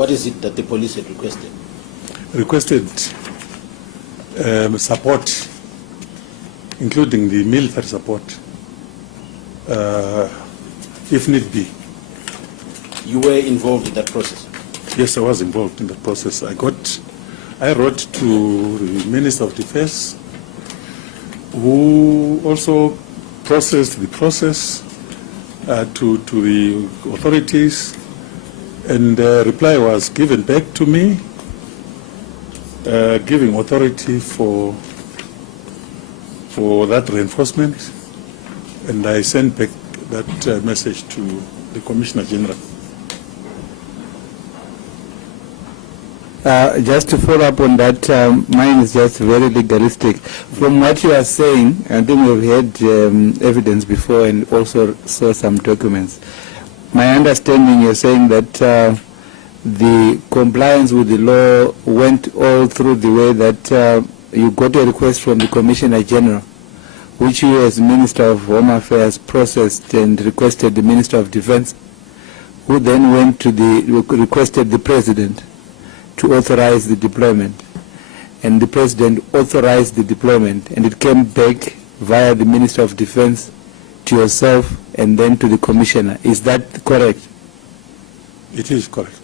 What is it that the police had requested? Requested support, including the military support, if need be. You were involved in that process? Yes, I was involved in that process. I wrote to the Minister of Defense, who also processed the process to the authorities, and a reply was given back to me, giving authority for that reinforcement, and I sent back that message to the Commissioner General. Just to follow up on that, mine is just very legalistic. From what you are saying, I think we've had evidence before and also saw some documents. My understanding, you're saying that the compliance with the law went all through the way that you got a request from the Commissioner General, which you as Minister of Home Affairs processed and requested the Minister of Defense, who then went to requested the President to authorize the deployment, and the President authorized the deployment, and it came back via the Minister of Defense to yourself and then to the Commissioner. Is that correct? It is correct.